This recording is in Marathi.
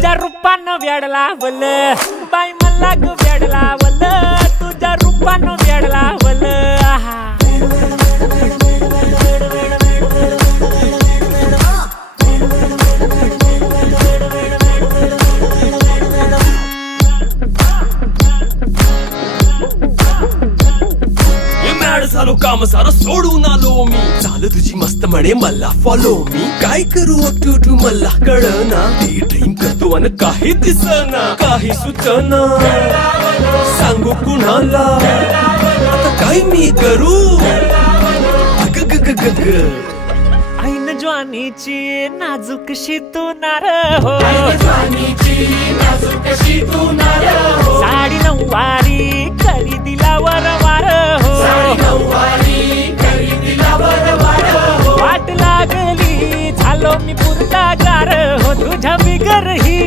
तुझ्या रूपानं वेड लावलं बाई मला ग वेड लावलं तुझ्या रूपानं वेड लावलं झालो काम सारं सोडून आलो मी चाल तुझी मस्त म्हणे मला फॉलो मी काय करू अटू मला कळना ते ड्रीम करतो आणि काही दिसना काही सुचना सांगू कुणाला आता काय मी करू ऐन ज्वानीची नाजूकशी तू नार हो साडी नऊवारी करी दिला वरवार हो वाट लागली झालो मी पुरता गार हो तुझ्या बिगर ही